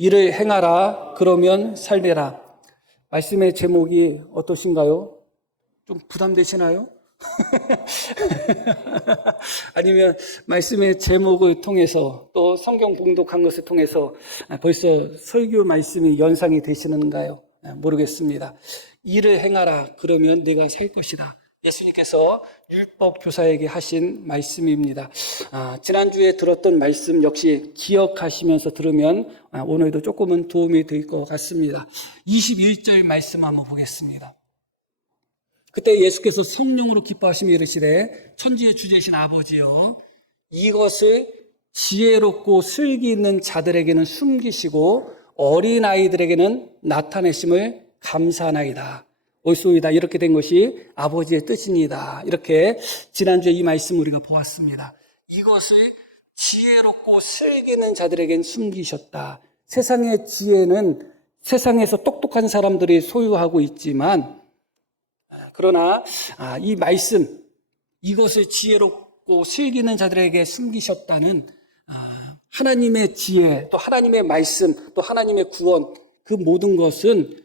이를 행하라 그러면 살리라. 말씀의 제목이 어떠신가요? 좀 부담되시나요? 아니면 말씀의 제목을 통해서 또 성경 봉독한 것을 통해서 벌써 설교 말씀이 연상이 되시는가요? 모르겠습니다. 이를 행하라 그러면 내가 살 것이다. 예수님께서 율법 교사에게 하신 말씀입니다. 지난주에 들었던 말씀 역시 기억하시면서 들으면 오늘도 조금은 도움이 될 것 같습니다. 21절 말씀 한번 보겠습니다. 그때 예수께서 성령으로 기뻐하시며 이르시되 천지의 주제이신 아버지여 이것을 지혜롭고 슬기 있는 자들에게는 숨기시고 어린아이들에게는 나타내심을 감사하나이다. 옳소이다. 이렇게 된 것이 아버지의 뜻입니다. 이렇게 지난주에 이 말씀 우리가 보았습니다. 이것을 지혜롭고 슬기 있는 자들에게는 숨기셨다. 세상의 지혜는 세상에서 똑똑한 사람들이 소유하고 있지만 그러나 이 말씀, 이것을 지혜롭고 슬기 있는 자들에게 숨기셨다는 하나님의 지혜, 또 하나님의 말씀, 또 하나님의 구원, 그 모든 것은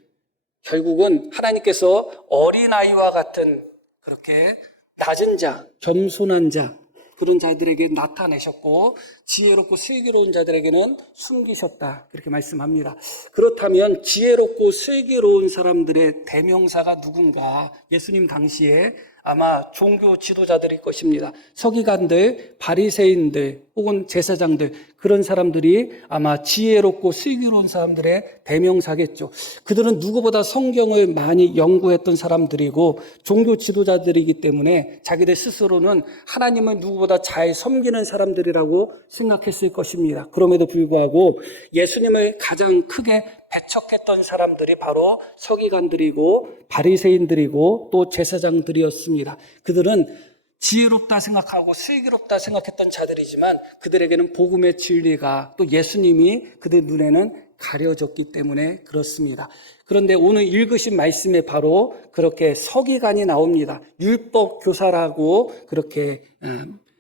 결국은 하나님께서 어린아이와 같은 그렇게 낮은 자, 겸손한 자, 그런 자들에게 나타내셨고 지혜롭고 슬기로운 자들에게는 숨기셨다. 그렇게 말씀합니다. 그렇다면 지혜롭고 슬기로운 사람들의 대명사가 누군가? 예수님 당시에 아마 종교 지도자들일 것입니다. 서기관들, 바리새인들 혹은 제사장들, 그런 사람들이 아마 지혜롭고 슬기로운 사람들의 대명사겠죠. 그들은 누구보다 성경을 많이 연구했던 사람들이고 종교 지도자들이기 때문에 자기들 스스로는 하나님을 누구보다 잘 섬기는 사람들이라고 생각했을 것입니다. 그럼에도 불구하고 예수님을 가장 크게 배척했던 사람들이 바로 서기관들이고 바리새인들이고 또 제사장들이었습니다. 그들은 지혜롭다 생각하고 슬기롭다 생각했던 자들이지만 그들에게는 복음의 진리가 또 예수님이 그들 눈에는 가려졌기 때문에 그렇습니다. 그런데 오늘 읽으신 말씀에 바로 그렇게 서기관이 나옵니다. 율법 교사라고 그렇게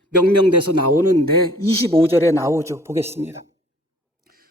명명돼서 나오는데 25절에 나오죠. 보겠습니다.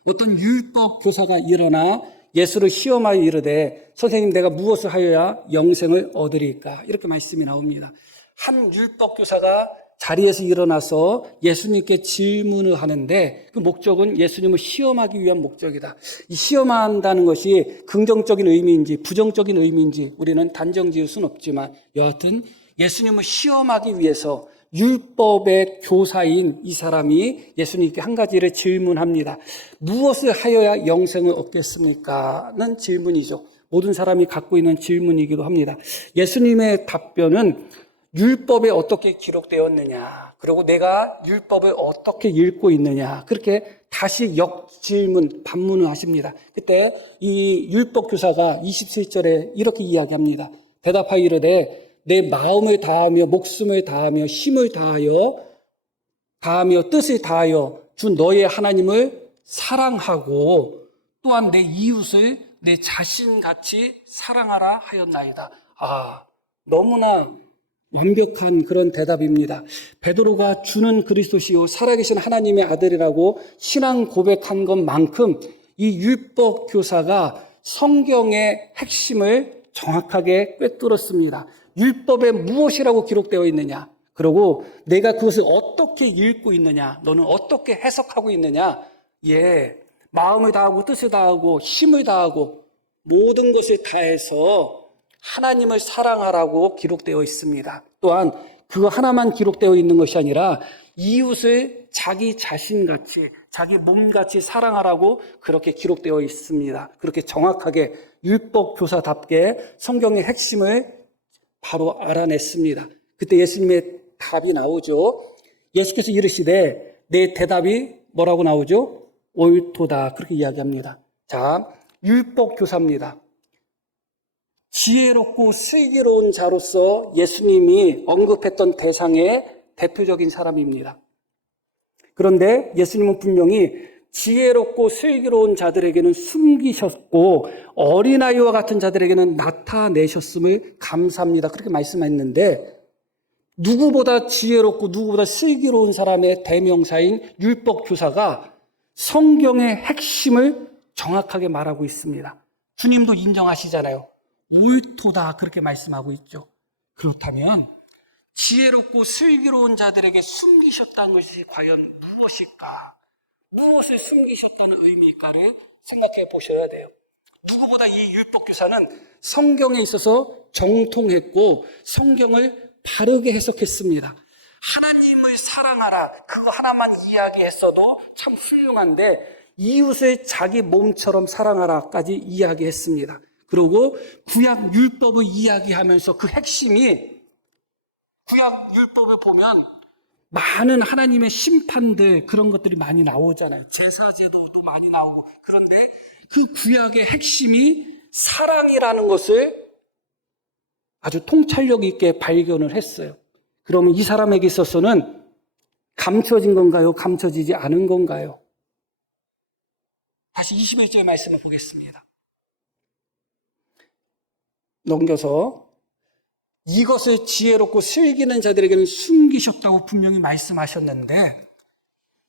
어떤 율법 교사가 일어나 예수를 시험하여 이르되 선생님 내가 무엇을 하여야 영생을 얻으리까? 이렇게 말씀이 나옵니다. 한 율법 교사가 자리에서 일어나서 예수님께 질문을 하는데 그 목적은 예수님을 시험하기 위한 목적이다. 이 시험한다는 것이 긍정적인 의미인지 부정적인 의미인지 우리는 단정 지을 수는 없지만 여하튼 예수님을 시험하기 위해서 율법의 교사인 이 사람이 예수님께 한 가지를 질문합니다. 무엇을 하여야 영생을 얻겠습니까? 는 질문이죠. 모든 사람이 갖고 있는 질문이기도 합니다. 예수님의 답변은 율법에 어떻게 기록되었느냐, 그리고 내가 율법을 어떻게 읽고 있느냐, 그렇게 다시 역질문, 반문을 하십니다. 그때 이 율법 교사가 27절에 이렇게 이야기합니다. 대답하여 이르되 내 마음을 다하며 목숨을 다하며 힘을 다하며 뜻을 다하여 주 너의 하나님을 사랑하고 또한 내 이웃을 내 자신같이 사랑하라 하였나이다. 너무나 완벽한 그런 대답입니다. 베드로가 주는 그리스도시요 살아계신 하나님의 아들이라고 신앙 고백한 것만큼 이 율법 교사가 성경의 핵심을 정확하게 꿰뚫었습니다. 율법에 무엇이라고 기록되어 있느냐, 그리고 내가 그것을 어떻게 읽고 있느냐, 너는 어떻게 해석하고 있느냐, 마음을 다하고 뜻을 다하고 힘을 다하고 모든 것을 다해서 하나님을 사랑하라고 기록되어 있습니다. 또한 그거 하나만 기록되어 있는 것이 아니라 이웃을 자기 자신같이 자기 몸같이 사랑하라고 그렇게 기록되어 있습니다. 그렇게 정확하게 율법 교사답게 성경의 핵심을 바로 알아냈습니다. 그때 예수님의 답이 나오죠. 예수께서 이르시되 내 대답이 뭐라고 나오죠? 옳도다. 그렇게 이야기합니다. 자, 율법 교사입니다. 지혜롭고 슬기로운 자로서 예수님이 언급했던 대상의 대표적인 사람입니다. 그런데 예수님은 분명히 지혜롭고 슬기로운 자들에게는 숨기셨고 어린아이와 같은 자들에게는 나타내셨음을 감사합니다. 그렇게 말씀했는데 누구보다 지혜롭고 누구보다 슬기로운 사람의 대명사인 율법 교사가 성경의 핵심을 정확하게 말하고 있습니다. 주님도 인정하시잖아요. 옳도다 그렇게 말씀하고 있죠. 그렇다면 지혜롭고 슬기로운 자들에게 숨기셨다는 것이 과연 무엇일까? 무엇을 숨기셨다는 의미일까를 생각해 보셔야 돼요. 누구보다 이 율법교사는 성경에 있어서 정통했고 성경을 바르게 해석했습니다. 하나님을 사랑하라 그거 하나만 이야기했어도 참 훌륭한데 이웃을 자기 몸처럼 사랑하라까지 이야기했습니다. 그리고 구약 율법을 이야기하면서 그 핵심이 구약 율법을 보면 많은 하나님의 심판들 그런 것들이 많이 나오잖아요. 제사제도도 많이 나오고 그런데 그 구약의 핵심이 사랑이라는 것을 아주 통찰력 있게 발견을 했어요. 그러면 이 사람에게 있어서는 감춰진 건가요? 감춰지지 않은 건가요? 다시 21절 말씀을 보겠습니다. 넘겨서 이것을 지혜롭고 슬기는 자들에게는 숨기셨다고 분명히 말씀하셨는데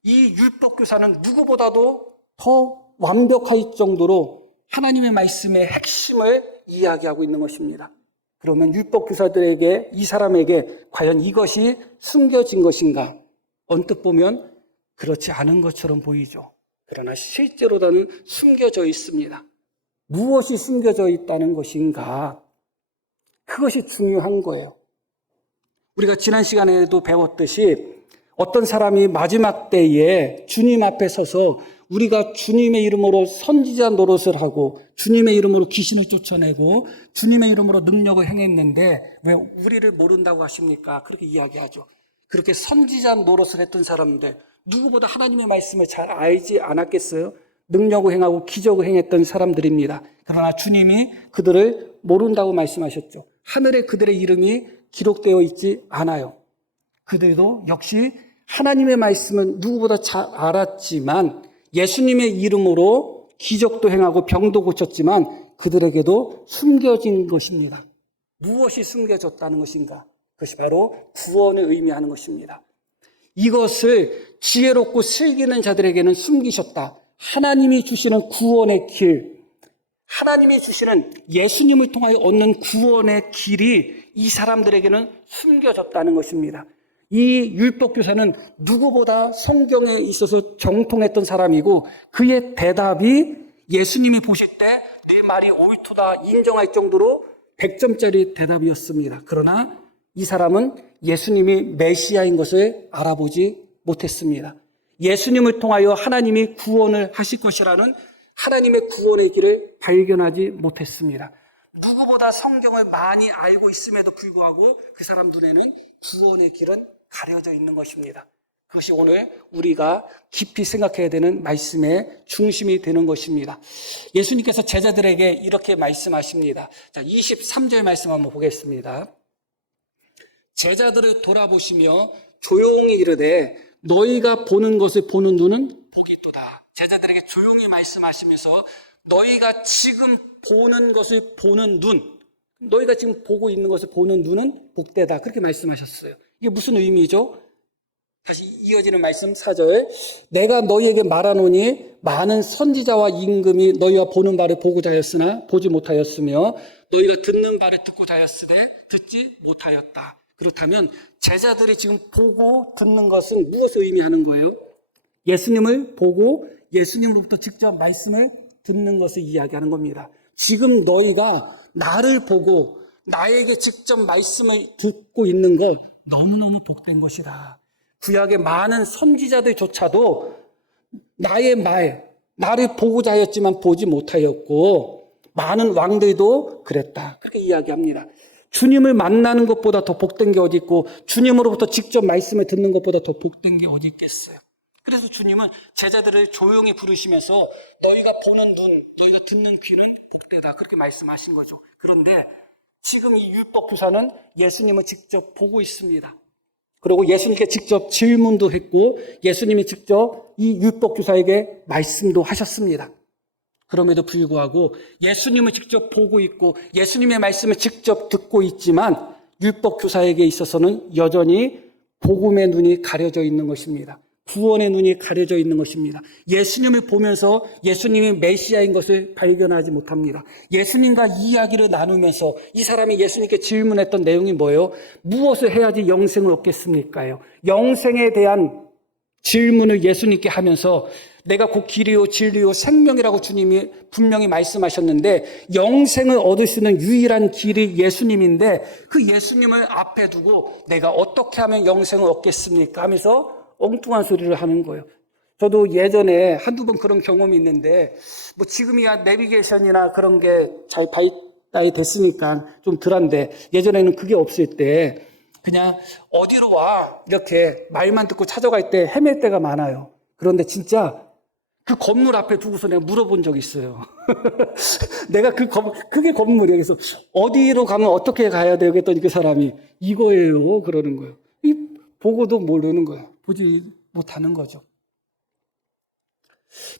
이 율법교사는 누구보다도 더 완벽할 정도로 하나님의 말씀의 핵심을 이야기하고 있는 것입니다. 그러면 율법교사들에게 이 사람에게 과연 이것이 숨겨진 것인가? 언뜻 보면 그렇지 않은 것처럼 보이죠. 그러나 실제로는 숨겨져 있습니다. 무엇이 숨겨져 있다는 것인가? 그것이 중요한 거예요. 우리가 지난 시간에도 배웠듯이 어떤 사람이 마지막 때에 주님 앞에 서서 우리가 주님의 이름으로 선지자 노릇을 하고 주님의 이름으로 귀신을 쫓아내고 주님의 이름으로 능력을 행했는데 왜 우리를 모른다고 하십니까? 그렇게 이야기하죠. 그렇게 선지자 노릇을 했던 사람인데 누구보다 하나님의 말씀을 잘 알지 않았겠어요? 능력을 행하고 기적을 행했던 사람들입니다. 그러나 주님이 그들을 모른다고 말씀하셨죠. 하늘에 그들의 이름이 기록되어 있지 않아요. 그들도 역시 하나님의 말씀은 누구보다 잘 알았지만 예수님의 이름으로 기적도 행하고 병도 고쳤지만 그들에게도 숨겨진 것입니다. 무엇이 숨겨졌다는 것인가? 그것이 바로 구원을 의미하는 것입니다. 이것을 지혜롭고 슬기는 자들에게는 숨기셨다. 하나님이 주시는 구원의 길, 하나님이 주시는 예수님을 통하여 얻는 구원의 길이 이 사람들에게는 숨겨졌다는 것입니다. 이 율법교사는 누구보다 성경에 있어서 정통했던 사람이고 그의 대답이 예수님이 보실 때 네 말이 옳도다 인정할 정도로 100점짜리 대답이었습니다. 그러나 이 사람은 예수님이 메시아인 것을 알아보지 못했습니다. 예수님을 통하여 하나님이 구원을 하실 것이라는 하나님의 구원의 길을 발견하지 못했습니다. 누구보다 성경을 많이 알고 있음에도 불구하고 그 사람 눈에는 구원의 길은 가려져 있는 것입니다. 그것이 오늘 우리가 깊이 생각해야 되는 말씀의 중심이 되는 것입니다. 예수님께서 제자들에게 이렇게 말씀하십니다. 자, 23절 말씀 한번 보겠습니다. 제자들을 돌아보시며 조용히 이르되 너희가 보는 것을 보는 눈은 복이 있도다. 제자들에게 조용히 말씀하시면서 너희가 지금 보는 것을 보는 눈, 너희가 지금 보고 있는 것을 보는 눈은 복되다. 그렇게 말씀하셨어요. 이게 무슨 의미죠? 다시 이어지는 말씀 4절. 내가 너희에게 말하노니 많은 선지자와 임금이 너희가 보는 바를 보고자 하였으나 보지 못하였으며 너희가 듣는 바를 듣고자 하였으되 듣지 못하였다. 그렇다면 제자들이 지금 보고 듣는 것은 무엇을 의미하는 거예요? 예수님을 보고 예수님으로부터 직접 말씀을 듣는 것을 이야기하는 겁니다. 지금 너희가 나를 보고 나에게 직접 말씀을 듣고 있는 것 너무너무 복된 것이다. 구약의 많은 선지자들조차도 나의 말, 나를 보고자 하였지만 보지 못하였고 많은 왕들도 그랬다. 그렇게 이야기합니다. 주님을 만나는 것보다 더 복된 게 어디 있고 주님으로부터 직접 말씀을 듣는 것보다 더 복된 게 어디 있겠어요. 그래서 주님은 제자들을 조용히 부르시면서 너희가 보는 눈, 너희가 듣는 귀는 복되다. 그렇게 말씀하신 거죠. 그런데 지금 이 율법교사는 예수님을 직접 보고 있습니다. 그리고 예수님께 직접 질문도 했고 예수님이 직접 이 율법교사에게 말씀도 하셨습니다. 그럼에도 불구하고 예수님을 직접 보고 있고 예수님의 말씀을 직접 듣고 있지만 율법교사에게 있어서는 여전히 복음의 눈이 가려져 있는 것입니다. 구원의 눈이 가려져 있는 것입니다. 예수님을 보면서 예수님이 메시아인 것을 발견하지 못합니다. 예수님과 이야기를 나누면서 이 사람이 예수님께 질문했던 내용이 뭐예요? 무엇을 해야지 영생을 얻겠습니까요? 영생에 대한 질문을 예수님께 하면서 내가 곧 길이요 진리요 생명이라고 주님이 분명히 말씀하셨는데 영생을 얻을 수 있는 유일한 길이 예수님인데 그 예수님을 앞에 두고 내가 어떻게 하면 영생을 얻겠습니까? 하면서 엉뚱한 소리를 하는 거예요. 저도 예전에 한두 번 그런 경험이 있는데 뭐 지금이야 내비게이션이나 그런 게 잘 발달이 됐으니까 좀 덜한데 예전에는 그게 없을 때 그냥 어디로 와 이렇게 말만 듣고 찾아갈 때 헤맬 때가 많아요. 그런데 진짜 그 건물 앞에 두고서 내가 물어본 적이 있어요. 내가 그게 건물이에요. 그래서 어디로 가면 어떻게 가야 돼요? 그랬더니 그 사람이 이거예요. 그러는 거예요. 보고도 모르는 거예요. 보지 못하는 거죠.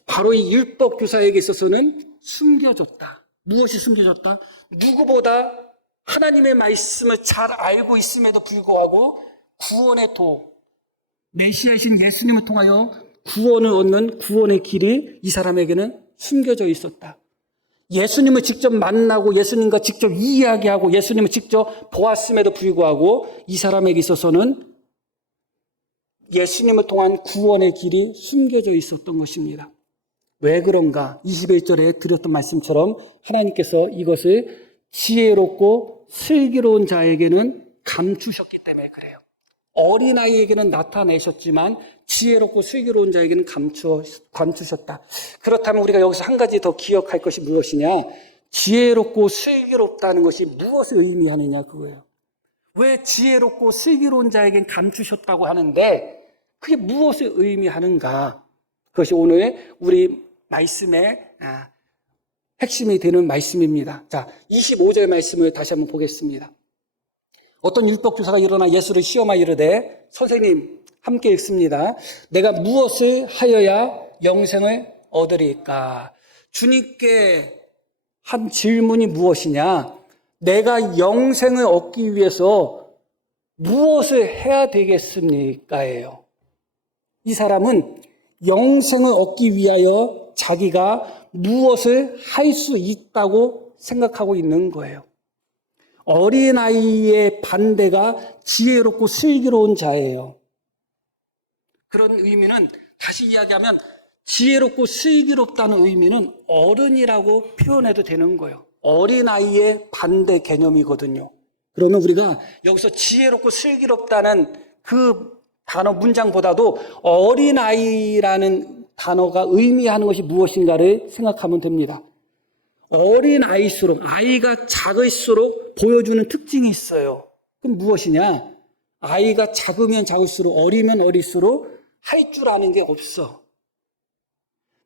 바로 이 율법 교사에게 있어서는 숨겨졌다. 무엇이 숨겨졌다? 누구보다 하나님의 말씀을 잘 알고 있음에도 불구하고 구원의 도, 메시아이신 예수님을 통하여 구원을 얻는 구원의 길이 이 사람에게는 숨겨져 있었다. 예수님을 직접 만나고 예수님과 직접 이야기하고 예수님을 직접 보았음에도 불구하고 이 사람에게 있어서는 예수님을 통한 구원의 길이 숨겨져 있었던 것입니다. 왜 그런가? 21절에 드렸던 말씀처럼 하나님께서 이것을 지혜롭고 슬기로운 자에게는 감추셨기 때문에 그래요. 어린아이에게는 나타내셨지만 지혜롭고 슬기로운 자에게는 감추셨다. 그렇다면 우리가 여기서 한 가지 더 기억할 것이 무엇이냐? 지혜롭고 슬기롭다는 것이 무엇을 의미하느냐 그거예요. 왜 지혜롭고 슬기로운 자에겐 감추셨다고 하는데 그게 무엇을 의미하는가? 그것이 오늘 우리 말씀의 핵심이 되는 말씀입니다. 자, 25절 말씀을 다시 한번 보겠습니다. 어떤 율법교사가 일어나 예수를 시험하여 이르되 선생님 함께 읽습니다. 내가 무엇을 하여야 영생을 얻으리까? 주님께 한 질문이 무엇이냐? 내가 영생을 얻기 위해서 무엇을 해야 되겠습니까?예요. 이 사람은 영생을 얻기 위하여 자기가 무엇을 할 수 있다고 생각하고 있는 거예요. 어린아이의 반대가 지혜롭고 슬기로운 자예요. 그런 의미는 다시 이야기하면 지혜롭고 슬기롭다는 의미는 어른이라고 표현해도 되는 거예요. 어린아이의 반대 개념이거든요. 그러면 우리가 여기서 지혜롭고 슬기롭다는 그 단어 문장보다도 어린아이라는 단어가 의미하는 것이 무엇인가를 생각하면 됩니다. 어린아이일수록 아이가 작을수록 보여주는 특징이 있어요. 그럼 무엇이냐? 아이가 작으면 작을수록 어리면 어릴수록 할 줄 아는 게 없어.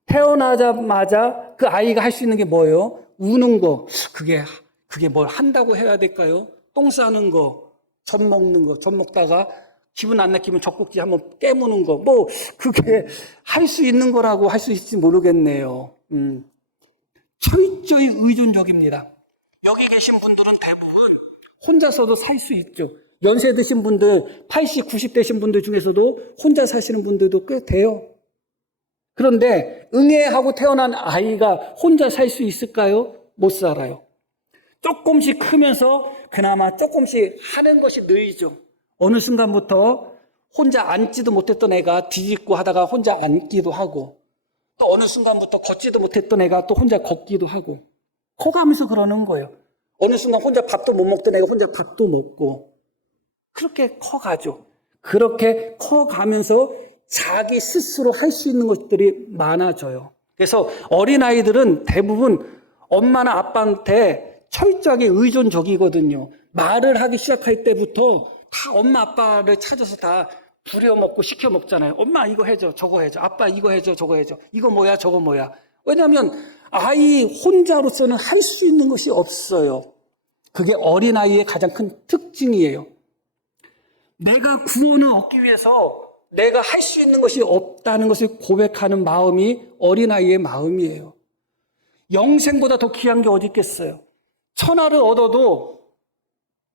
태어나자마자 그 아이가 할 수 있는 게 뭐예요? 우는 거. 그게 뭘 한다고 해야 될까요? 똥 싸는 거, 젖 먹는 거, 젖 먹다가 기분 안 나기면 젖꼭지 한번 깨무는 거. 그게 할 수 있는 거라고 할 수 있을지 모르겠네요. 철저히 의존적입니다. 여기 계신 분들은 대부분 혼자서도 살 수 있죠. 연세 드신 분들, 80, 90 되신 분들 중에서도 혼자 사시는 분들도 꽤 돼요. 그런데 응애하고 태어난 아이가 혼자 살 수 있을까요? 못 살아요. 조금씩 크면서 그나마 조금씩 하는 것이 늘죠. 어느 순간부터 혼자 앉지도 못했던 애가 뒤집고 하다가 혼자 앉기도 하고 또 어느 순간부터 걷지도 못했던 애가 또 혼자 걷기도 하고 커가면서 그러는 거예요. 어느 순간 혼자 밥도 못 먹던 애가 혼자 밥도 먹고 그렇게 커가죠. 그렇게 커가면서 자기 스스로 할 수 있는 것들이 많아져요. 그래서 어린아이들은 대부분 엄마나 아빠한테 철저하게 의존적이거든요. 말을 하기 시작할 때부터 다 엄마 아빠를 찾아서 다 부려먹고 시켜먹잖아요. 엄마 이거 해줘 저거 해줘. 아빠 이거 해줘 저거 해줘. 이거 뭐야 저거 뭐야. 왜냐하면 아이 혼자로서는 할 수 있는 것이 없어요. 그게 어린아이의 가장 큰 특징이에요. 내가 구원을 얻기 위해서 내가 할 수 있는 것이 없다는 것을 고백하는 마음이 어린아이의 마음이에요. 영생보다 더 귀한 게 어디 있겠어요. 천하를 얻어도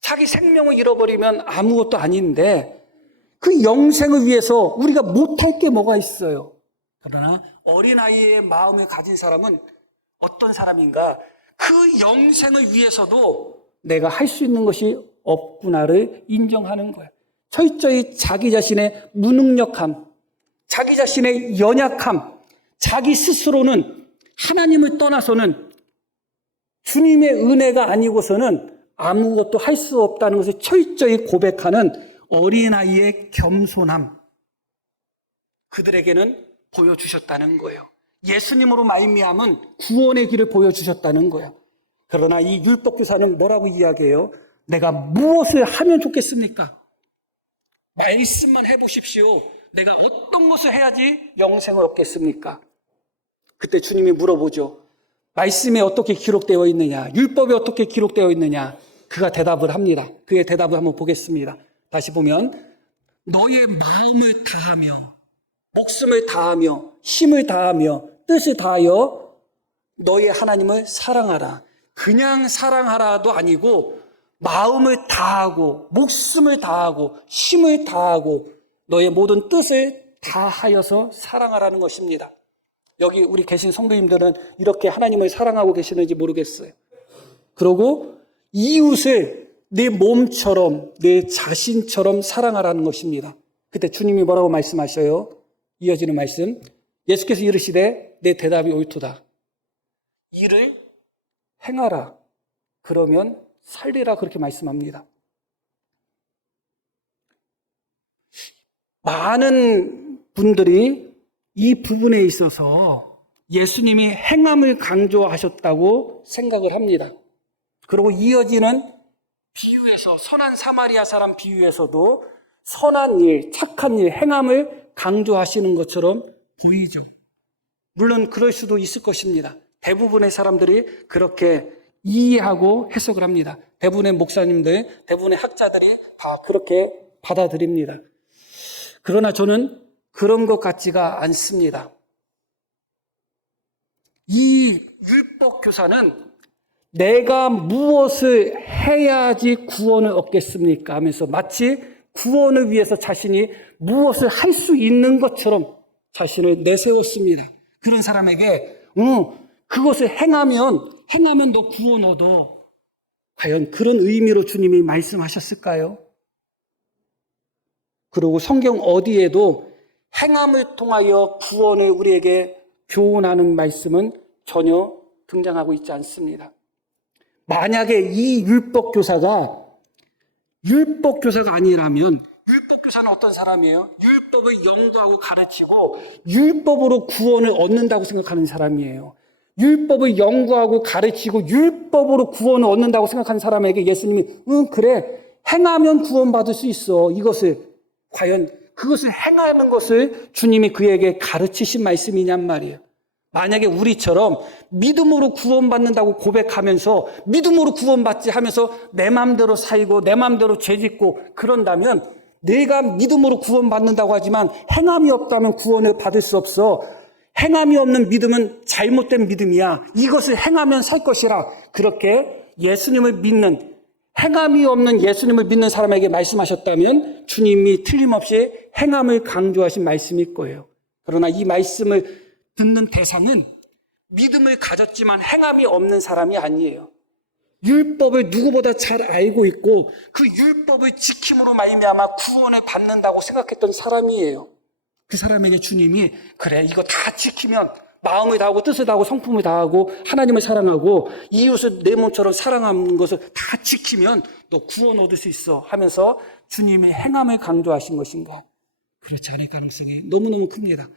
자기 생명을 잃어버리면 아무것도 아닌데 그 영생을 위해서 우리가 못할 게 뭐가 있어요? 그러나 어린아이의 마음을 가진 사람은 어떤 사람인가? 그 영생을 위해서도 내가 할 수 있는 것이 없구나를 인정하는 거예요. 철저히 자기 자신의 무능력함, 자기 자신의 연약함, 자기 스스로는 하나님을 떠나서는 주님의 은혜가 아니고서는 아무것도 할 수 없다는 것을 철저히 고백하는 어린아이의 겸손함, 그들에게는 보여주셨다는 거예요. 예수님으로 말미암은 구원의 길을 보여주셨다는 거예요. 그러나 이 율법교사는 뭐라고 이야기해요? 내가 무엇을 하면 좋겠습니까? 말씀만 해보십시오. 내가 어떤 것을 해야지 영생을 얻겠습니까? 그때 주님이 물어보죠. 말씀에 어떻게 기록되어 있느냐? 율법에 어떻게 기록되어 있느냐? 그가 대답을 합니다. 그의 대답을 한번 보겠습니다. 다시 보면 너의 마음을 다하며 목숨을 다하며 힘을 다하며 뜻을 다하여 너의 하나님을 사랑하라. 그냥 사랑하라도 아니고 마음을 다하고 목숨을 다하고 힘을 다하고 너의 모든 뜻을 다하여서 사랑하라는 것입니다. 여기 우리 계신 성도님들은 이렇게 하나님을 사랑하고 계시는지 모르겠어요. 그리고 이웃을 내 몸처럼 내 자신처럼 사랑하라는 것입니다. 그때 주님이 뭐라고 말씀하셔요? 이어지는 말씀. 예수께서 이르시되 내 대답이 옳도다. 이를 행하라. 그러면 살리라. 그렇게 말씀합니다. 많은 분들이 이 부분에 있어서 예수님이 행함을 강조하셨다고 생각을 합니다. 그리고 이어지는 비유에서 선한 사마리아 사람 비유에서도 선한 일, 착한 일, 행함을 강조하시는 것처럼 보이죠. 물론 그럴 수도 있을 것입니다. 대부분의 사람들이 그렇게 이해하고 해석을 합니다. 대부분의 목사님들, 대부분의 학자들이 다 그렇게 받아들입니다. 그러나 저는 그런 것 같지가 않습니다. 이 율법 교사는 내가 무엇을 해야지 구원을 얻겠습니까? 하면서 마치 구원을 위해서 자신이 무엇을 할 수 있는 것처럼 자신을 내세웠습니다. 그런 사람에게 그것을 행하면 너 구원 얻어. 과연 그런 의미로 주님이 말씀하셨을까요? 그리고 성경 어디에도 행함을 통하여 구원을 우리에게 교훈하는 말씀은 전혀 등장하고 있지 않습니다. 만약에 이 율법교사가 아니라면, 율법교사는 어떤 사람이에요? 율법을 연구하고 가르치고 율법으로 구원을 얻는다고 생각하는 사람이에요. 율법을 연구하고 가르치고 율법으로 구원을 얻는다고 생각하는 사람에게 예수님이 그래, 행하면 구원받을 수 있어. 이것을 과연 그것을 행하는 것을 주님이 그에게 가르치신 말씀이냔 말이에요. 만약에 우리처럼 믿음으로 구원받는다고 고백하면서 믿음으로 구원받지 하면서 내 마음대로 살고 내 마음대로 죄짓고 그런다면 내가 믿음으로 구원받는다고 하지만 행함이 없다면 구원을 받을 수 없어. 행함이 없는 믿음은 잘못된 믿음이야. 이것을 행하면 살 것이라. 그렇게 예수님을 믿는, 행함이 없는 예수님을 믿는 사람에게 말씀하셨다면 주님이 틀림없이 행함을 강조하신 말씀일 거예요. 그러나 이 말씀을 듣는 대상은 믿음을 가졌지만 행함이 없는 사람이 아니에요. 율법을 누구보다 잘 알고 있고 그 율법을 지킴으로 말미암아 구원을 받는다고 생각했던 사람이에요. 그 사람에게 주님이 그래, 이거 다 지키면 마음을 다하고 뜻을 다하고 성품을 다하고 하나님을 사랑하고 이웃을 내 몸처럼 사랑하는 것을 다 지키면 너 구원 얻을 수 있어 하면서 주님의 행함을 강조하신 것인가? 그렇지 않을 가능성이 너무너무 큽니다.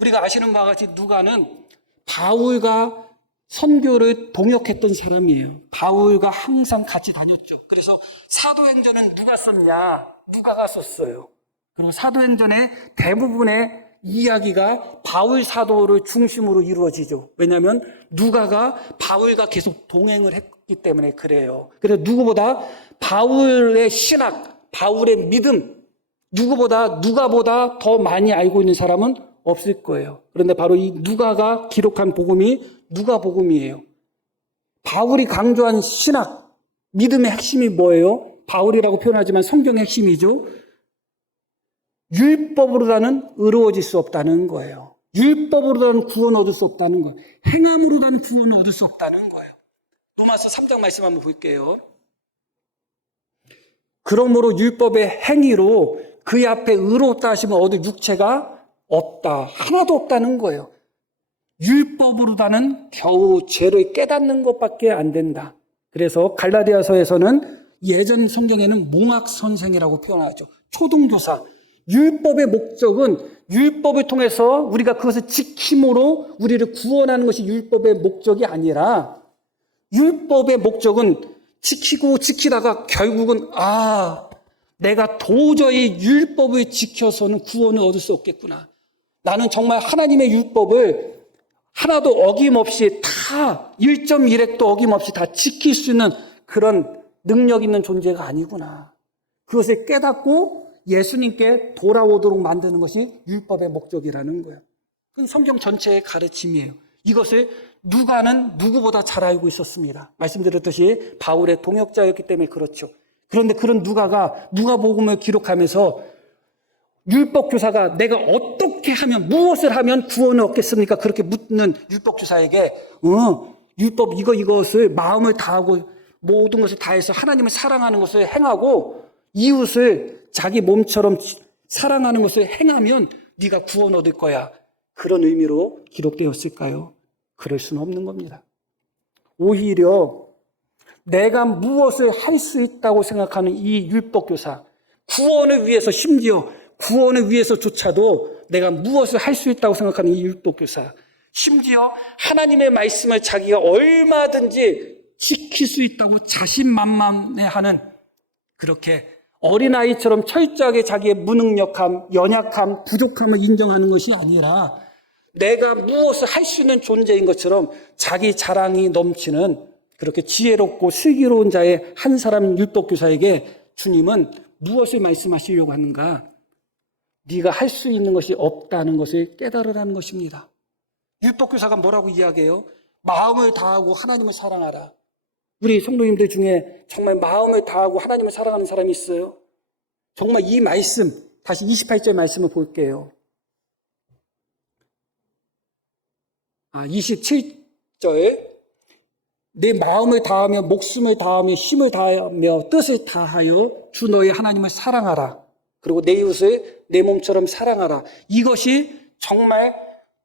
우리가 아시는 바와 같이 누가는 바울과 선교를 동역했던 사람이에요. 바울과 항상 같이 다녔죠. 그래서 사도행전은 누가 썼냐? 누가가 썼어요. 그리고 사도행전의 대부분의 이야기가 바울 사도를 중심으로 이루어지죠. 왜냐하면 누가가 바울과 계속 동행을 했기 때문에 그래요. 그래서 누구보다 바울의 신학, 바울의 믿음, 누가보다 더 많이 알고 있는 사람은 없을 거예요. 그런데 바로 이 누가가 기록한 복음이 누가복음이에요. 바울이 강조한 신학, 믿음의 핵심이 뭐예요? 바울이라고 표현하지만 성경의 핵심이죠. 율법으로라는 의로워질 수 없다는 거예요. 율법으로라는 구원을 얻을 수 없다는 거예요. 행함으로라는 구원을 얻을 수 없다는 거예요. 로마서 3장 말씀 한번 볼게요. 그러므로 율법의 행위로 그의 앞에 의롭다 하시면 얻을 육체가 없다. 하나도 없다는 거예요. 율법으로다는 겨우 죄를 깨닫는 것밖에 안 된다. 그래서 갈라디아서에서는 예전 성경에는 몽학선생이라고 표현하죠. 초등교사. 율법의 목적은 율법을 통해서 우리가 그것을 지킴으로 우리를 구원하는 것이 율법의 목적이 아니라 율법의 목적은 지키고 지키다가 결국은 내가 도저히 율법을 지켜서는 구원을 얻을 수 없겠구나. 나는 정말 하나님의 율법을 하나도 어김없이 다 1.1획도 어김없이 다 지킬 수 있는 그런 능력 있는 존재가 아니구나. 그것을 깨닫고 예수님께 돌아오도록 만드는 것이 율법의 목적이라는 거예요. 그게 성경 전체의 가르침이에요. 이것을 누가는 누구보다 잘 알고 있었습니다. 말씀드렸듯이 바울의 동역자였기 때문에 그렇죠. 그런데 그런 누가가 누가복음을 기록하면서 율법교사가 내가 어떻게 하면 무엇을 하면 구원을 얻겠습니까? 그렇게 묻는 율법교사에게 율법 이것을 마음을 다하고 모든 것을 다해서 하나님을 사랑하는 것을 행하고 이웃을 자기 몸처럼 사랑하는 것을 행하면 네가 구원 얻을 거야. 그런 의미로 기록되었을까요? 그럴 수는 없는 겁니다. 오히려 내가 무엇을 할 수 있다고 생각하는 이 율법교사, 구원을 위해서 심지어 구원을 위해서조차도 내가 무엇을 할 수 있다고 생각하는 이 율법교사, 심지어 하나님의 말씀을 자기가 얼마든지 지킬 수 있다고 자신만만해하는 그렇게 어린아이처럼 철저하게 자기의 무능력함, 연약함, 부족함을 인정하는 것이 아니라 내가 무엇을 할 수 있는 존재인 것처럼 자기 자랑이 넘치는 그렇게 지혜롭고 슬기로운 자의 한 사람 율법교사에게 주님은 무엇을 말씀하시려고 하는가? 네가 할 수 있는 것이 없다는 것을 깨달으라는 것입니다. 율법교사가 뭐라고 이야기해요? 마음을 다하고 하나님을 사랑하라. 우리 성도님들 중에 정말 마음을 다하고 하나님을 사랑하는 사람이 있어요? 정말 이 말씀, 다시 28절 말씀을 볼게요. 27절. 내 마음을 다하며 목숨을 다하며 힘을 다하며 뜻을 다하여 주 너의 하나님을 사랑하라. 그리고 내 이웃을 내 몸처럼 사랑하라. 이것이 정말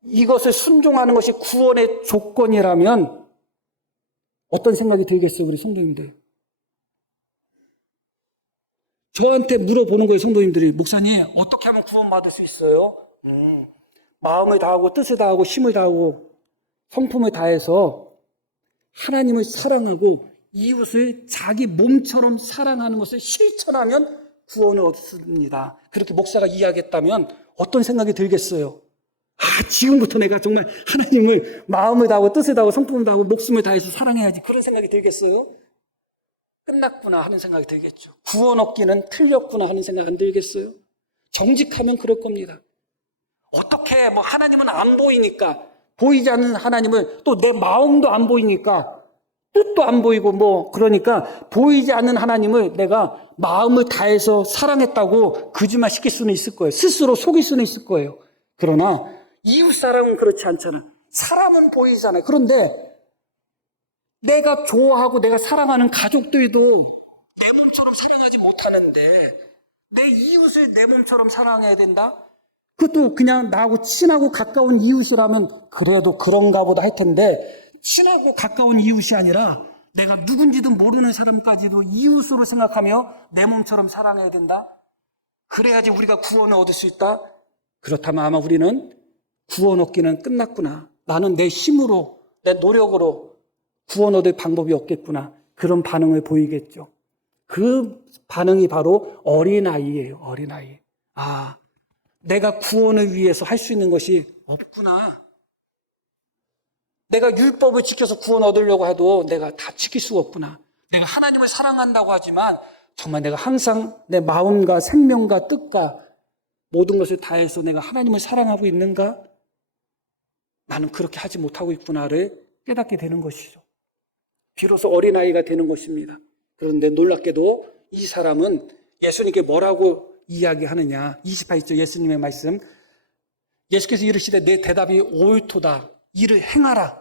이것을 순종하는 것이 구원의 조건이라면 어떤 생각이 들겠어요, 우리 성도님들? 저한테 물어보는 거예요, 성도님들이. 목사님, 어떻게 하면 구원받을 수 있어요? 마음을 다하고 뜻을 다하고 힘을 다하고 성품을 다해서 하나님을 사랑하고 이웃을 자기 몸처럼 사랑하는 것을 실천하면 구원을 얻습니다. 그렇게 목사가 이야기했다면 어떤 생각이 들겠어요? 지금부터 내가 정말 하나님을 마음을 다하고 뜻을 다하고 성품을 다하고 목숨을 다해서 사랑해야지. 그런 생각이 들겠어요? 끝났구나 하는 생각이 들겠죠. 구원 얻기는 틀렸구나 하는 생각 안 들겠어요? 정직하면 그럴 겁니다. 어떻게 하나님은 안 보이니까, 보이지 않는 하나님을 또 내 마음도 안 보이니까, 뜻도 안 보이고 그러니까 보이지 않는 하나님을 내가 마음을 다해서 사랑했다고 거짓말 시킬 수는 있을 거예요. 스스로 속일 수는 있을 거예요. 그러나 이웃 사람은 그렇지 않잖아. 사람은 보이잖아요. 그런데 내가 좋아하고 내가 사랑하는 가족들도 내 몸처럼 사랑하지 못하는데 내 이웃을 내 몸처럼 사랑해야 된다? 그것도 그냥 나하고 친하고 가까운 이웃이라면 그래도 그런가 보다 할 텐데, 친하고 가까운 이웃이 아니라 내가 누군지도 모르는 사람까지도 이웃으로 생각하며 내 몸처럼 사랑해야 된다? 그래야지 우리가 구원을 얻을 수 있다? 그렇다면 아마 우리는 구원 얻기는 끝났구나. 나는 내 힘으로, 내 노력으로 구원 얻을 방법이 없겠구나. 그런 반응을 보이겠죠. 그 반응이 바로 어린아이예요. 어린아이. 내가 구원을 위해서 할 수 있는 것이 없구나. 내가 율법을 지켜서 구원 얻으려고 해도 내가 다 지킬 수가 없구나. 내가 하나님을 사랑한다고 하지만 정말 내가 항상 내 마음과 생명과 뜻과 모든 것을 다해서 내가 하나님을 사랑하고 있는가? 나는 그렇게 하지 못하고 있구나를 깨닫게 되는 것이죠. 비로소 어린아이가 되는 것입니다. 그런데 놀랍게도 이 사람은 예수님께 뭐라고 이야기하느냐. 28절 예수님의 말씀. 예수께서 이르시되 내 대답이 옳도다. 이를 행하라.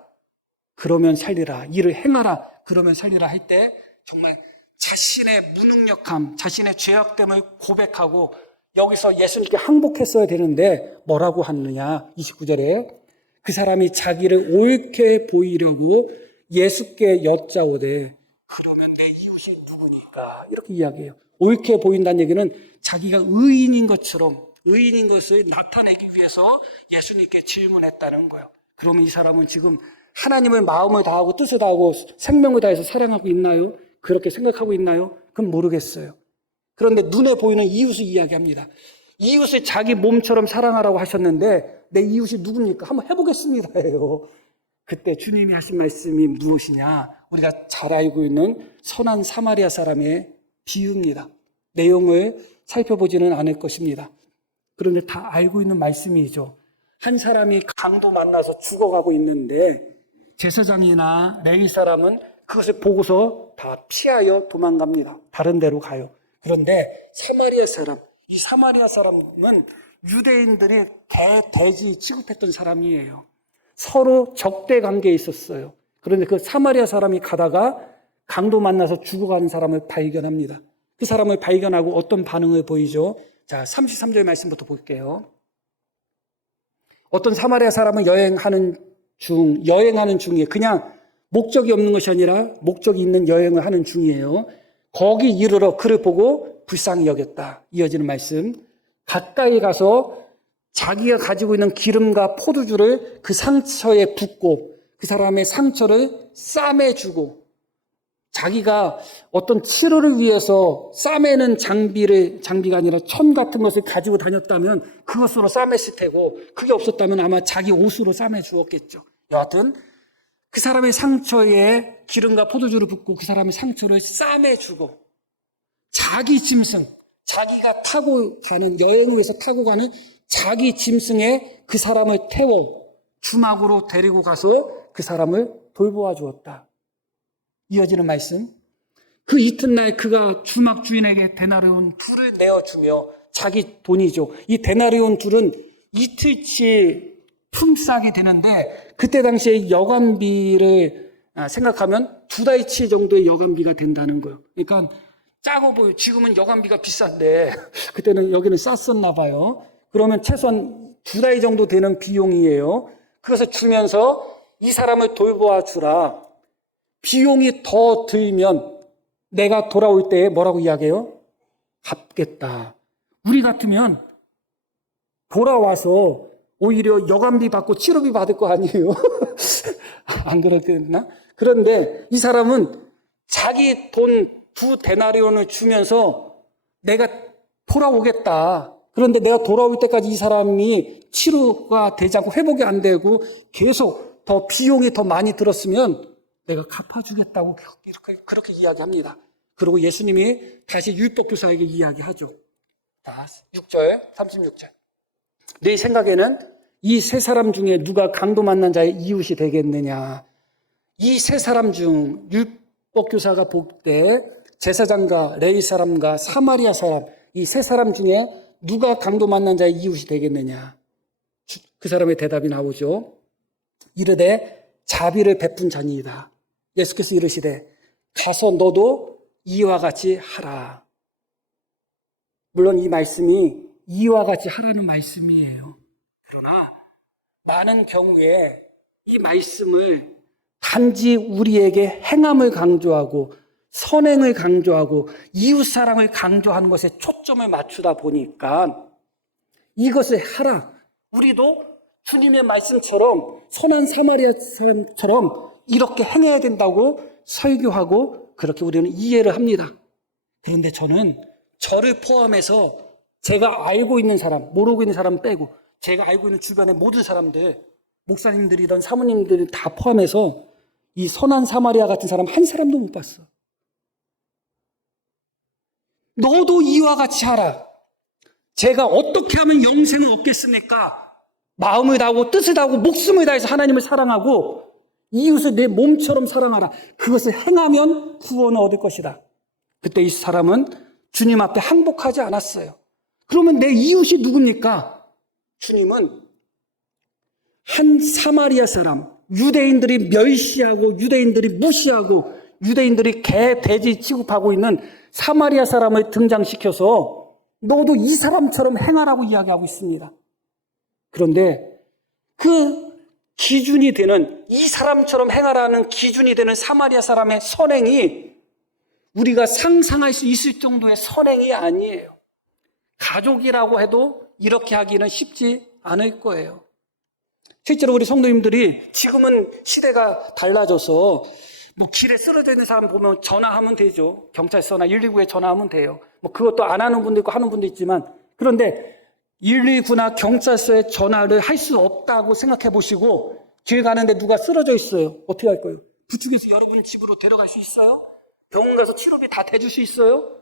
그러면 살리라. 이를 행하라. 그러면 살리라 할 때 정말 자신의 무능력함, 자신의 죄악됨을 고백하고 여기서 예수님께 항복했어야 되는데 뭐라고 하느냐. 29절에 그 사람이 자기를 옳게 보이려고 예수께 여짜오되 그러면 내 이웃이 누구니까? 이렇게 이야기해요. 옳게 보인다는 얘기는 자기가 의인인 것처럼 의인인 것을 나타내기 위해서 예수님께 질문했다는 거예요. 그러면 이 사람은 지금 하나님을 마음을 다하고 뜻을 다하고 생명을 다해서 사랑하고 있나요? 그렇게 생각하고 있나요? 그건 모르겠어요. 그런데 눈에 보이는 이웃을 이야기합니다. 이웃을 자기 몸처럼 사랑하라고 하셨는데 내 이웃이 누굽니까? 한번 해보겠습니다예요. 그때 주님이 하신 말씀이 무엇이냐? 우리가 잘 알고 있는 선한 사마리아 사람의 비유입니다. 내용을 살펴보지는 않을 것입니다. 그런데 다 알고 있는 말씀이죠. 한 사람이 강도 만나서 죽어가고 있는데 제사장이나 레위 사람은 그것을 보고서 다 피하여 도망갑니다. 다른 데로 가요. 그런데 사마리아 사람, 이 사마리아 사람은 유대인들이 대지 취급했던 사람이에요. 서로 적대 관계에 있었어요. 그런데 그 사마리아 사람이 가다가 강도 만나서 죽어가는 사람을 발견합니다. 그 사람을 발견하고 어떤 반응을 보이죠? 자, 33절 말씀부터 볼게요. 어떤 사마리아 사람은 여행하는 중이에요. 그냥 목적이 없는 것이 아니라 목적이 있는 여행을 하는 중이에요. 거기 이르러 그를 보고 불쌍히 여겼다. 이어지는 말씀. 가까이 가서 자기가 가지고 있는 기름과 포도주를 그 상처에 붓고 그 사람의 상처를 싸매주고 자기가 어떤 치료를 위해서 싸매는 장비가 아니라 천 같은 것을 가지고 다녔다면 그것으로 싸맸을 테고 그게 없었다면 아마 자기 옷으로 싸매 주었겠죠. 여하튼 그 사람의 상처에 기름과 포도주를 붓고 그 사람의 상처를 싸매주고 자기 짐승, 자기가 타고 가는 여행을 위해서 타고 가는 자기 짐승에 그 사람을 태워 주막으로 데리고 가서 그 사람을 돌보아 주었다. 이어지는 말씀. 그 이튿날 그가 주막 주인에게 데나리온 둘을 내어주며 자기 돈이죠. 이 데나리온 둘은 이틀치 품삯이 되는데 그때 당시에 여관비를 생각하면 2달치 정도의 여관비가 된다는 거예요. 그러니까 짜고 보여. 지금은 여관비가 비싼데 그때는 여기는 쌌었나 봐요. 그러면 최소한 2달 정도 되는 비용이에요. 그것을 주면서 이 사람을 돌보아 주라. 비용이 더 들면 내가 돌아올 때 뭐라고 이야기해요? 갚겠다. 우리 같으면 돌아와서 오히려 여관비 받고 치료비 받을 거 아니에요? 안 그렇겠나? 그런데 이 사람은 자기 돈 2데나리온을 주면서 내가 돌아오겠다. 그런데 내가 돌아올 때까지 이 사람이 치료가 되지 않고 회복이 안 되고 계속 더 비용이 더 많이 들었으면 내가 갚아주겠다고 그렇게 이야기합니다. 그리고 예수님이 다시 율법교사에게 이야기하죠. 자, 6절, 36절. 내 생각에는 이 세 사람 중에 누가 강도 만난 자의 이웃이 되겠느냐. 이 세 사람 중 율법교사가 볼 때 제사장과 레위 사람과 사마리아 사람 이 세 사람 중에 누가 강도 만난 자의 이웃이 되겠느냐. 그 사람의 대답이 나오죠. 이르되 자비를 베푼 자니이다. 예수께서 이르시되 가서 너도 이와 같이 하라. 물론 이 말씀이 이와 같이 하라는 말씀이에요. 그러나 많은 경우에 이 말씀을 단지 우리에게 행함을 강조하고 선행을 강조하고 이웃사랑을 강조하는 것에 초점을 맞추다 보니까 이것을 하라. 우리도 주님의 말씀처럼 선한 사마리아 사람처럼 이렇게 행해야 된다고 설교하고 그렇게 우리는 이해를 합니다. 그런데 저는 저를 포함해서 제가 알고 있는 사람, 모르고 있는 사람 빼고 제가 알고 있는 주변의 모든 사람들, 목사님들이든 사모님들이 다 포함해서 이 선한 사마리아 같은 사람 한 사람도 못 봤어. 너도 이와 같이 하라. 제가 어떻게 하면 영생을 얻겠습니까? 마음을 다하고 뜻을 다하고 목숨을 다해서 하나님을 사랑하고 이웃을 내 몸처럼 사랑하라. 그것을 행하면 구원을 얻을 것이다. 그때 이 사람은 주님 앞에 항복하지 않았어요. 그러면 내 이웃이 누굽니까? 주님은 한 사마리아 사람, 유대인들이 멸시하고 유대인들이 무시하고 유대인들이 개, 돼지 취급하고 있는 사마리아 사람을 등장시켜서 너도 이 사람처럼 행하라고 이야기하고 있습니다. 그런데 그 기준이 되는, 이 사람처럼 행하라는 기준이 되는 사마리아 사람의 선행이 우리가 상상할 수 있을 정도의 선행이 아니에요. 가족이라고 해도 이렇게 하기는 쉽지 않을 거예요. 실제로 우리 성도님들이 지금은 시대가 달라져서 길에 쓰러져 있는 사람 보면 전화하면 되죠. 경찰서나 119에 전화하면 돼요. 그것도 안 하는 분도 있고 하는 분도 있지만, 그런데 119나 경찰서에 전화를 할 수 없다고 생각해 보시고 길 가는데 누가 쓰러져 있어요. 어떻게 할 거예요? 부축해서 여러분 집으로 데려갈 수 있어요? 병원 가서 치료비 다 대줄 수 있어요?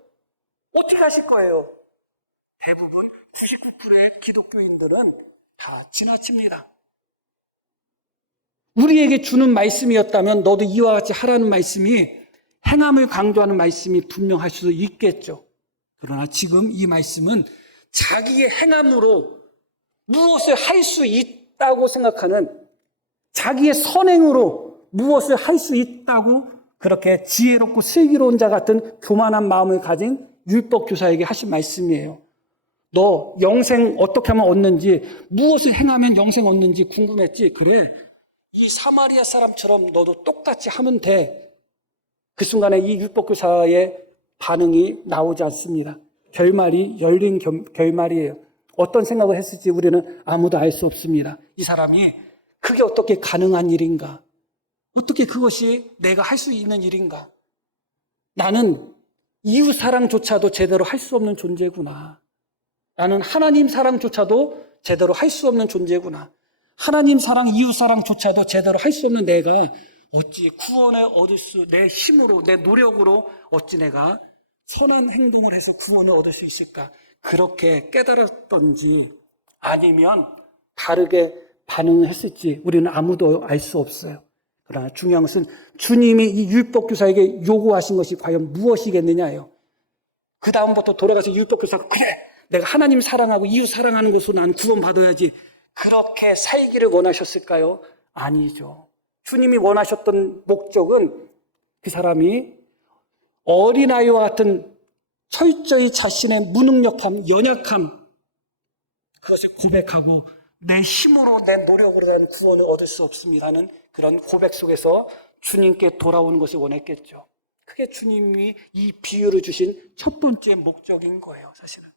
어떻게 하실 거예요? 대부분 99%의 기독교인들은 다 지나칩니다. 우리에게 주는 말씀이었다면 너도 이와 같이 하라는 말씀이, 행함을 강조하는 말씀이 분명할 수도 있겠죠. 그러나 지금 이 말씀은 자기의 행함으로 무엇을 할 수 있다고 생각하는, 자기의 선행으로 무엇을 할 수 있다고 그렇게 지혜롭고 슬기로운 자 같은 교만한 마음을 가진 율법교사에게 하신 말씀이에요. 너 영생 어떻게 하면 얻는지, 무엇을 행하면 영생 얻는지 궁금했지? 그래, 이 사마리아 사람처럼 너도 똑같이 하면 돼. 그 순간에 이 율법교사의 반응이 나오지 않습니다. 결말이 열린 결말이에요. 어떤 생각을 했을지 우리는 아무도 알 수 없습니다. 이 사람이 그게 어떻게 가능한 일인가? 어떻게 그것이 내가 할 수 있는 일인가? 나는 이웃 사랑조차도 제대로 할 수 없는 존재구나. 나는 하나님 사랑조차도 제대로 할 수 없는 존재구나. 하나님 사랑, 이웃 사랑조차도 제대로 할 수 없는 내가 어찌 구원을 얻을 수, 내 힘으로, 내 노력으로 어찌 내가 선한 행동을 해서 구원을 얻을 수 있을까? 그렇게 깨달았던지 아니면 다르게 반응을 했을지 우리는 아무도 알 수 없어요. 그러나 중요한 것은 주님이 이 율법교사에게 요구하신 것이 과연 무엇이겠느냐예요. 그 다음부터 돌아가서 율법교사가 그래, 내가 하나님 사랑하고 이웃 사랑하는 것으로 난 구원받아야지, 그렇게 살기를 원하셨을까요? 아니죠. 주님이 원하셨던 목적은 그 사람이 어린아이와 같은 철저히 자신의 무능력함, 연약함, 그것을 고백하고 내 힘으로, 내 노력으로 난 구원을 얻을 수 없습니다는 그런 고백 속에서 주님께 돌아오는 것을 원했겠죠. 그게 주님이 이 비유를 주신 첫 번째 목적인 거예요, 사실은.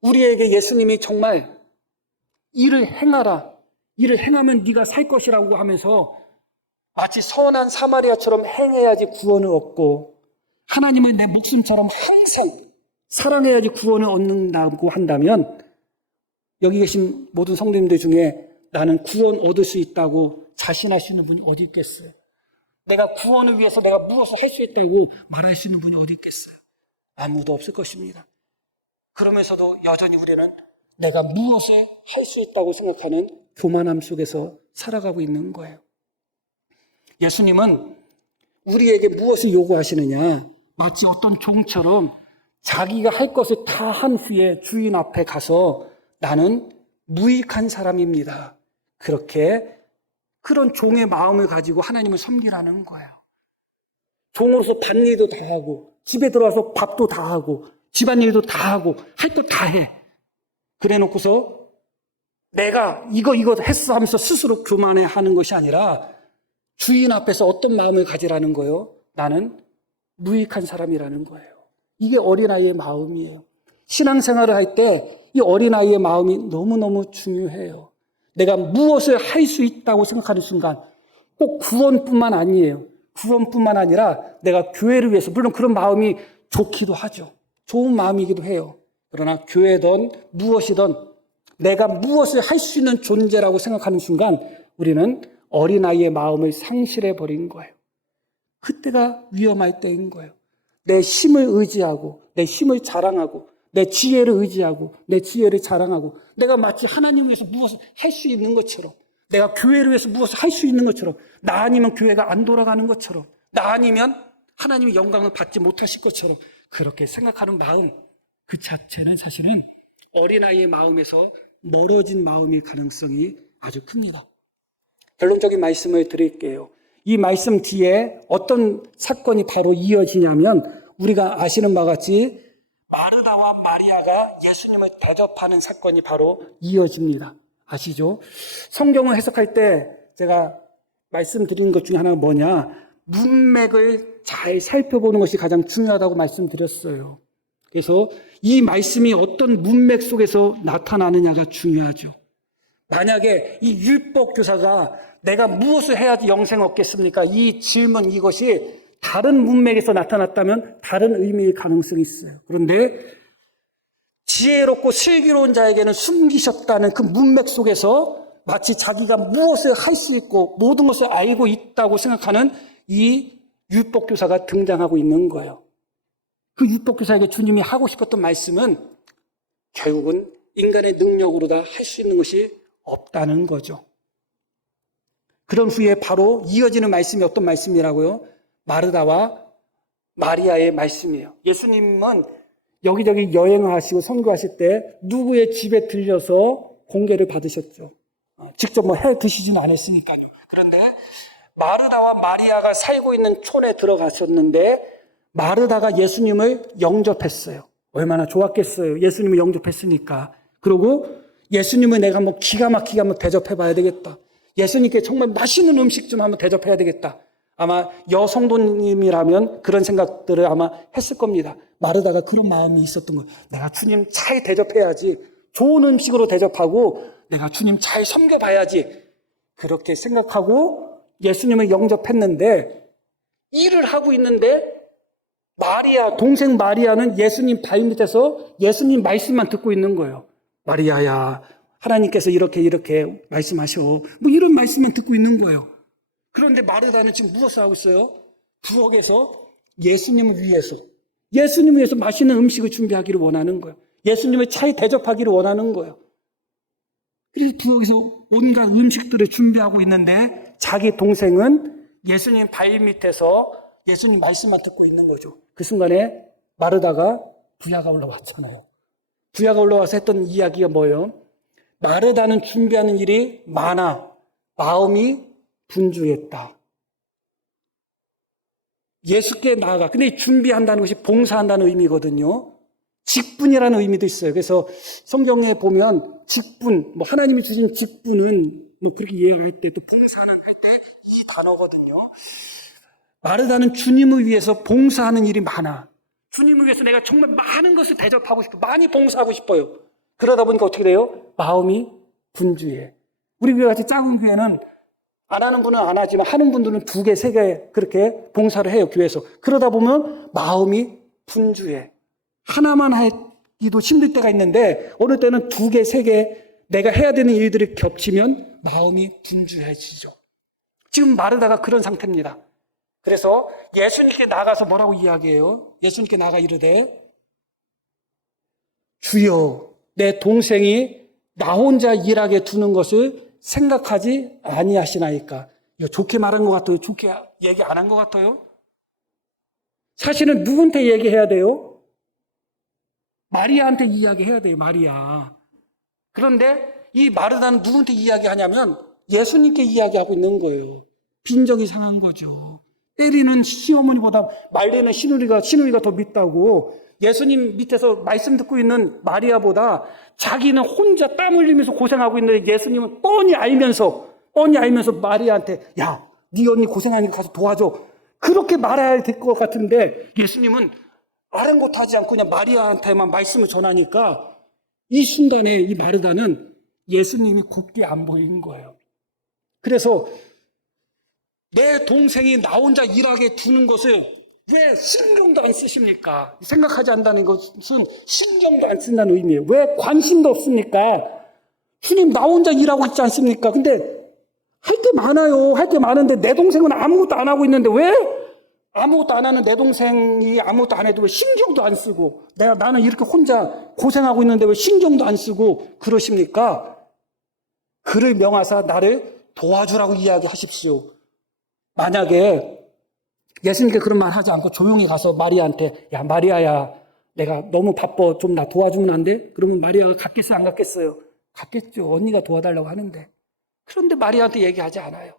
우리에게 예수님이 정말 일을 행하라, 일을 행하면 네가 살 것이라고 하면서 마치 선한 사마리아처럼 행해야지 구원을 얻고, 하나님을 내 목숨처럼 항상 사랑해야지 구원을 얻는다고 한다면, 여기 계신 모든 성도님들 중에 나는 구원 얻을 수 있다고 자신할 수 있는 분이 어디 있겠어요? 내가 구원을 위해서 내가 무엇을 할 수 있다고 말할 수 있는 분이 어디 있겠어요? 아무도 없을 것입니다. 그러면서도 여전히 우리는 내가 무엇을 할 수 있다고 생각하는 교만함 속에서 살아가고 있는 거예요. 예수님은 우리에게 무엇을 요구하시느냐? 마치 어떤 종처럼 자기가 할 것을 다 한 후에 주인 앞에 가서 나는 무익한 사람입니다. 그런 종의 마음을 가지고 하나님을 섬기라는 거예요. 종으로서 밭일도 다 하고, 집에 들어와서 밥도 다 하고, 집안일도 다 하고, 할 것 다 해. 그래 놓고서 내가 이거 했어 하면서 스스로 교만해 하는 것이 아니라 주인 앞에서 어떤 마음을 가지라는 거예요? 나는 무익한 사람이라는 거예요. 이게 어린아이의 마음이에요. 신앙생활을 할 때 이 어린아이의 마음이 너무너무 중요해요. 내가 무엇을 할 수 있다고 생각하는 순간 꼭 구원뿐만 아니에요. 구원뿐만 아니라 내가 교회를 위해서, 물론 그런 마음이 좋기도 하죠. 좋은 마음이기도 해요. 그러나 교회든 무엇이든 내가 무엇을 할 수 있는 존재라고 생각하는 순간 우리는 어린아이의 마음을 상실해버린 거예요. 그때가 위험할 때인 거예요. 내 힘을 의지하고, 내 힘을 자랑하고, 내 지혜를 의지하고, 내 지혜를 자랑하고, 내가 마치 하나님을 위해서 무엇을 할 수 있는 것처럼, 내가 교회를 위해서 무엇을 할 수 있는 것처럼, 나 아니면 교회가 안 돌아가는 것처럼, 나 아니면 하나님의 영광을 받지 못하실 것처럼 그렇게 생각하는 마음, 그 자체는 사실은 어린아이의 마음에서 멀어진 마음의 가능성이 아주 큽니다. 결론적인 말씀을 드릴게요. 이 말씀 뒤에 어떤 사건이 바로 이어지냐면 우리가 아시는 바와 같이 마르다와 마리아가 예수님을 대접하는 사건이 바로 이어집니다. 아시죠? 성경을 해석할 때 제가 말씀드린 것 중에 하나가 뭐냐? 문맥을 잘 살펴보는 것이 가장 중요하다고 말씀드렸어요. 그래서 이 말씀이 어떤 문맥 속에서 나타나느냐가 중요하죠. 만약에 이 율법 교사가 내가 무엇을 해야지 영생 얻겠습니까? 이 질문, 이것이 다른 문맥에서 나타났다면 다른 의미의 가능성이 있어요. 그런데 지혜롭고 슬기로운 자에게는 숨기셨다는 그 문맥 속에서 마치 자기가 무엇을 할 수 있고 모든 것을 알고 있다고 생각하는 이 율법교사가 등장하고 있는 거예요. 그 율법교사에게 주님이 하고 싶었던 말씀은 결국은 인간의 능력으로 다 할 수 있는 것이 없다는 거죠. 그런 후에 바로 이어지는 말씀이 어떤 말씀이라고요? 마르다와 마리아의 말씀이에요. 예수님은 여기저기 여행하시고 선교하실 때 누구의 집에 들려서 공개를 받으셨죠. 직접 해 드시지는 않았으니까요. 그런데 마르다와 마리아가 살고 있는 촌에 들어가셨는데 마르다가 예수님을 영접했어요. 얼마나 좋았겠어요. 예수님을 영접했으니까. 그리고 예수님을 내가 기가 막히게 한번 대접해봐야 되겠다. 예수님께 정말 맛있는 음식 좀 한번 대접해야 되겠다. 아마 여성도님이라면 그런 생각들을 아마 했을 겁니다. 마르다가 그런 마음이 있었던 거예요. 내가 주님 잘 대접해야지. 좋은 음식으로 대접하고 내가 주님 잘 섬겨봐야지. 그렇게 생각하고 예수님을 영접했는데 일을 하고 있는데 마리아, 동생 마리아는 예수님 발밑에서 예수님 말씀만 듣고 있는 거예요. 마리아야, 하나님께서 이렇게 말씀하셔. 이런 말씀만 듣고 있는 거예요. 그런데 마르다는 지금 무엇을 하고 있어요? 부엌에서 예수님을 위해서 맛있는 음식을 준비하기를 원하는 거예요. 예수님을 잘 대접하기를 원하는 거예요. 그래서 부엌에서 온갖 음식들을 준비하고 있는데 자기 동생은 예수님 발밑에서 예수님 말씀만 듣고 있는 거죠. 그 순간에 마르다가 부야가 올라왔잖아요. 부야가 올라와서 했던 이야기가 뭐예요? 마르다는 준비하는 일이 많아 마음이 분주했다. 예수께 나아가. 근데 준비한다는 것이 봉사한다는 의미거든요. 직분이라는 의미도 있어요. 그래서 성경에 보면 직분, 하나님이 주신 직분은 그렇게 이해할 때 또 봉사는 할 때 이 단어거든요. 마르다는 주님을 위해서 봉사하는 일이 많아. 주님을 위해서 내가 정말 많은 것을 대접하고 싶어. 많이 봉사하고 싶어요. 그러다 보니까 어떻게 돼요? 마음이 분주해. 우리 교회 같이 작은 교회는 안 하는 분은 안 하지만 하는 분들은 2개, 3개 그렇게 봉사를 해요, 교회에서. 그러다 보면 마음이 분주해. 하나만 하기도 힘들 때가 있는데 어느 때는 2개, 3개 내가 해야 되는 일들이 겹치면 마음이 분주해지죠. 지금 마르다가 그런 상태입니다. 그래서 예수님께 나가서 뭐라고 이야기해요? 예수님께 나가 이르되 주여 내 동생이 나 혼자 일하게 두는 것을 생각하지 아니하시나이까. 이거 좋게 말한 것 같아요? 좋게 얘기 안 한 것 같아요? 사실은 누구한테 얘기해야 돼요? 마리아한테 이야기해야 돼요. 마리아. 그런데 이 마르다는 누구한테 이야기하냐면 예수님께 이야기하고 있는 거예요. 빈정이 상한 거죠. 때리는 시어머니보다 말리는 시누이가 더 밉다고. 예수님 밑에서 말씀 듣고 있는 마리아보다 자기는 혼자 땀 흘리면서 고생하고 있는데 예수님은 뻔히 알면서 마리아한테 야, 네 언니 고생하니까 가서 도와줘. 그렇게 말해야 될 것 같은데 예수님은 아랑곳하지 않고 그냥 마리아한테만 말씀을 전하니까 이 순간에 이 마르다는 예수님이 곱게 안 보인 거예요. 그래서 내 동생이 나 혼자 일하게 두는 것을 왜 신경도 안 쓰십니까? 생각하지 않는다는 것은 신경도 안 쓴다는 의미예요. 왜 관심도 없습니까? 주님 나 혼자 일하고 있지 않습니까? 근데 할 게 많아요. 할 게 많은데 내 동생은 아무것도 안 하고 있는데 왜 아무것도 안 하는 내 동생이 아무것도 안 해도 왜 신경도 안 쓰고 나는 이렇게 혼자 고생하고 있는데 왜 신경도 안 쓰고 그러십니까? 그를 명하사 나를 도와주라고 이야기하십시오. 만약에 예수님께 그런 말 하지 않고 조용히 가서 마리아한테 야 마리아야 내가 너무 바빠, 좀 나 도와주면 안 돼? 그러면 마리아가 갔겠어요, 안 갔겠어요? 갔겠죠. 언니가 도와달라고 하는데. 그런데 마리아한테 얘기하지 않아요.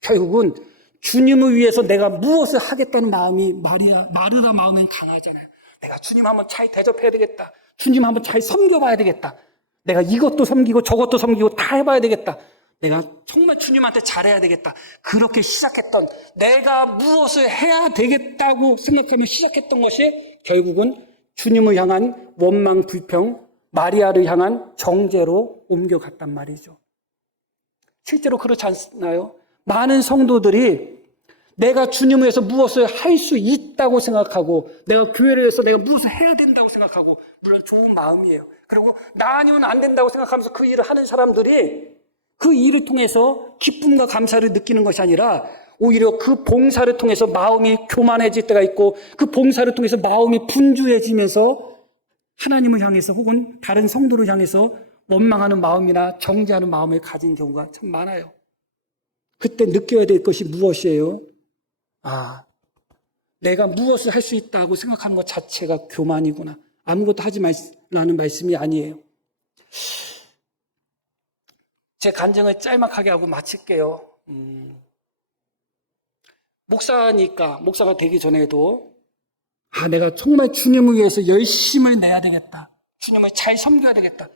결국은 주님을 위해서 내가 무엇을 하겠다는 마음이 마르다 마음엔 강하잖아요. 내가 주님 한번 잘 대접해야 되겠다. 주님 한번 잘 섬겨봐야 되겠다. 내가 이것도 섬기고 저것도 섬기고 다 해봐야 되겠다. 내가 정말 주님한테 잘해야 되겠다. 그렇게 시작했던, 내가 무엇을 해야 되겠다고 생각하며 시작했던 것이 결국은 주님을 향한 원망, 불평, 마리아를 향한 정죄로 옮겨갔단 말이죠. 실제로 그렇지 않나요? 많은 성도들이 내가 주님을 위해서 무엇을 할 수 있다고 생각하고, 내가 교회를 위해서 내가 무엇을 해야 된다고 생각하고, 물론 좋은 마음이에요. 그리고 나 아니면 안 된다고 생각하면서 그 일을 하는 사람들이 그 일을 통해서 기쁨과 감사를 느끼는 것이 아니라 오히려 그 봉사를 통해서 마음이 교만해질 때가 있고, 그 봉사를 통해서 마음이 분주해지면서 하나님을 향해서 혹은 다른 성도를 향해서 원망하는 마음이나 정죄하는 마음을 가진 경우가 참 많아요. 그때 느껴야 될 것이 무엇이에요? 내가 무엇을 할 수 있다고 생각하는 것 자체가 교만이구나. 아무것도 하지 말라는 말씀이 아니에요. 제 간증을 짤막하게 하고 마칠게요. 목사가 되기 전에도 내가 정말 주님을 위해서 열심을 내야 되겠다. 주님을 잘 섬겨야 되겠다.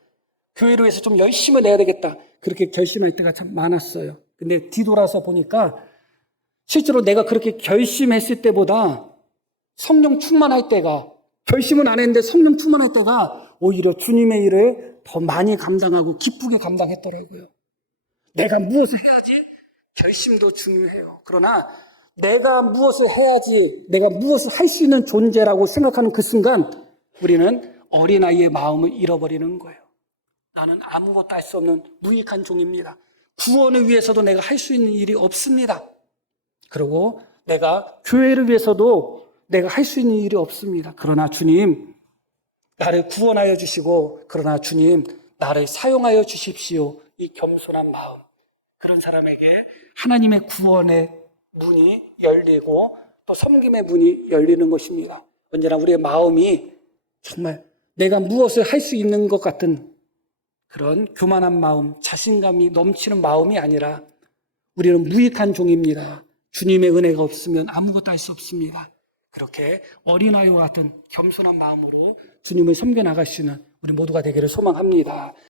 교회를 위해서 좀 열심을 내야 되겠다. 그렇게 결심할 때가 참 많았어요. 근데 뒤돌아서 보니까 실제로 내가 그렇게 결심했을 때보다 성령 충만할 때가, 결심은 안 했는데 성령 충만할 때가 오히려 주님의 일을 더 많이 감당하고 기쁘게 감당했더라고요. 내가 무엇을 해야지? 결심도 중요해요. 그러나 내가 무엇을 해야지, 내가 무엇을 할 수 있는 존재라고 생각하는 그 순간 우리는 어린아이의 마음을 잃어버리는 거예요. 나는 아무것도 할 수 없는 무익한 종입니다. 구원을 위해서도 내가 할 수 있는 일이 없습니다. 그리고 내가 교회를 위해서도 내가 할 수 있는 일이 없습니다. 그러나 주님, 나를 구원하여 주시고, 그러나 주님, 나를 사용하여 주십시오. 이 겸손한 마음. 그런 사람에게 하나님의 구원의 문이 열리고 또 섬김의 문이 열리는 것입니다. 언제나 우리의 마음이 정말 내가 무엇을 할 수 있는 것 같은 그런 교만한 마음, 자신감이 넘치는 마음이 아니라 우리는 무익한 종입니다. 주님의 은혜가 없으면 아무것도 할 수 없습니다. 그렇게 어린아이와 같은 겸손한 마음으로 주님을 섬겨 나갈 수 있는 우리 모두가 되기를 소망합니다.